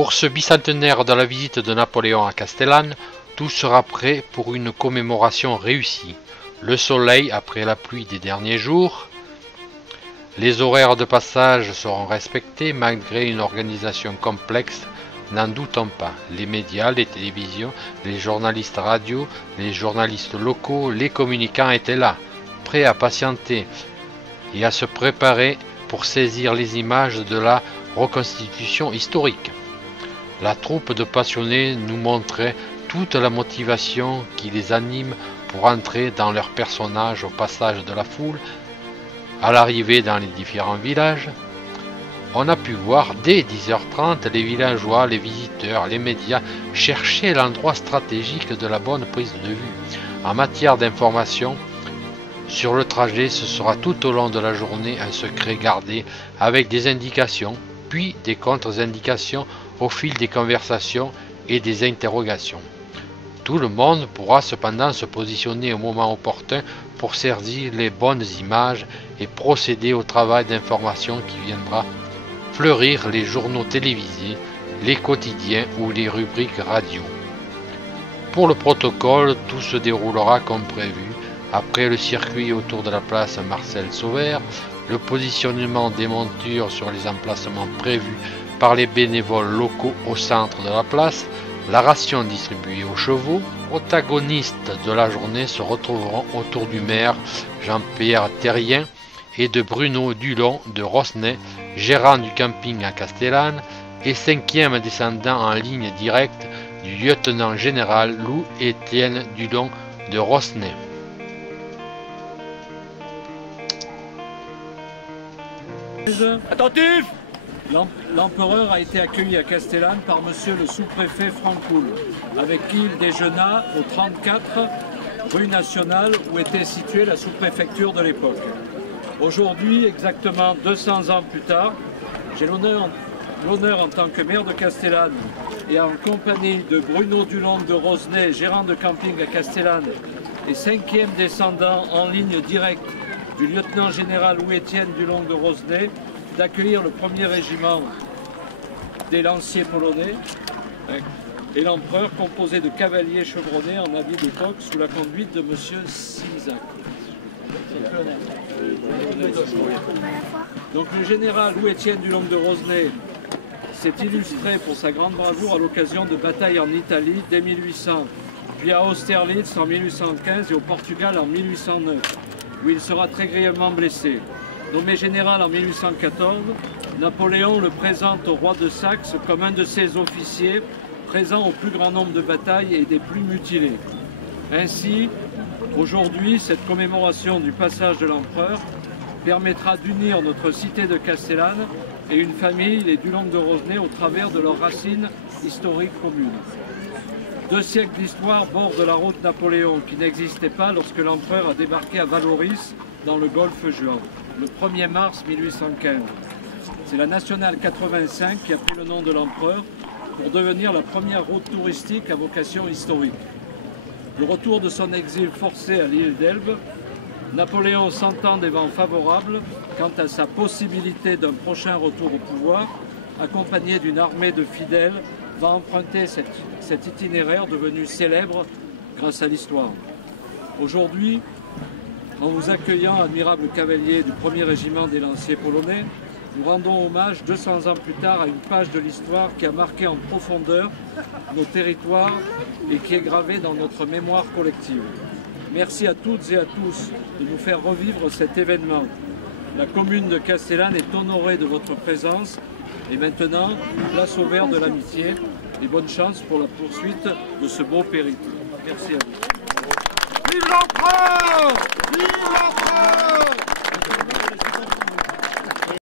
Pour ce bicentenaire de la visite de Napoléon à Castellane, tout sera prêt pour une commémoration réussie. Le soleil après la pluie des derniers jours. Les horaires de passage seront respectés malgré une organisation complexe, n'en doutons pas. Les médias, les télévisions, les journalistes radio, les journalistes locaux, les communicants étaient là, prêts à patienter et à se préparer pour saisir les images de la reconstitution historique. La troupe de passionnés nous montrait toute la motivation qui les anime pour entrer dans leurs personnages au passage de la foule, à l'arrivée dans les différents villages. On a pu voir dès 10h30 les villageois, les visiteurs, les médias chercher l'endroit stratégique de la bonne prise de vue. En matière d'information, sur le trajet, ce sera tout au long de la journée un secret gardé avec des indications, puis des contre-indications au fil des conversations et des interrogations. Tout le monde pourra cependant se positionner au moment opportun pour saisir les bonnes images et procéder au travail d'information qui viendra fleurir les journaux télévisés, les quotidiens ou les rubriques radio. Pour le protocole, tout se déroulera comme prévu. Après le circuit autour de la place Marcel Sauvert, le positionnement des montures sur les emplacements prévus par les bénévoles locaux au centre de la place, la ration distribuée aux chevaux. Protagonistes de la journée se retrouveront autour du maire Jean-Pierre Terrien et de Bruno Dulon de Rosnay, gérant du camping à Castellane et 5e descendant en ligne directe du lieutenant général Louis-Étienne Dulon de Rosnay. Attentif! L'empereur a été accueilli à Castellane par monsieur le sous-préfet Francoul, avec qui il déjeuna au 34 rue Nationale où était située la sous-préfecture de l'époque. Aujourd'hui, exactement 200 ans plus tard, j'ai l'honneur en tant que maire de Castellane et en compagnie de Bruno Dulon de Rosnay, gérant de camping à Castellane et 5e descendant en ligne directe du lieutenant général Louis-Étienne Dulon de Rosnay, d'accueillir le 1er régiment des lanciers polonais et l'empereur composé de cavaliers chevronnés en habit d'époque sous la conduite de M. Simzak. Donc le général Louis-Étienne Dulon de Rosnay s'est illustré pour sa grande bravoure à l'occasion de batailles en Italie dès 1800, puis à Austerlitz en 1815 et au Portugal en 1809, où il sera très grièvement blessé. Nommé général en 1814, Napoléon le présente au roi de Saxe comme un de ses officiers présents au plus grand nombre de batailles et des plus mutilés. Ainsi, aujourd'hui, cette commémoration du passage de l'empereur permettra d'unir notre cité de Castellane et une famille, les Dulon de Rosnay, au travers de leurs racines historiques communes. 2 siècles d'histoire bordent la route Napoléon qui n'existait pas lorsque l'empereur a débarqué à Valoris dans le golfe Juan, le 1er mars 1815. C'est la nationale 85 qui a pris le nom de l'empereur pour devenir la première route touristique à vocation historique. Le retour de son exil forcé à l'île d'Elbe, Napoléon sentant des vents favorables quant à sa possibilité d'un prochain retour au pouvoir, accompagné d'une armée de fidèles, va emprunter cet itinéraire devenu célèbre grâce à l'histoire. Aujourd'hui, en vous accueillant, admirable cavalier du 1er régiment des lanciers polonais, nous rendons hommage 200 ans plus tard à une page de l'histoire qui a marqué en profondeur nos territoires et qui est gravée dans notre mémoire collective. Merci à toutes et à tous de nous faire revivre cet événement. La commune de Castellane est honorée de votre présence et maintenant, place au vert de l'amitié et bonne chance pour la poursuite de ce beau périple. Merci à vous. Vive l'empereur! Vive l'empereur!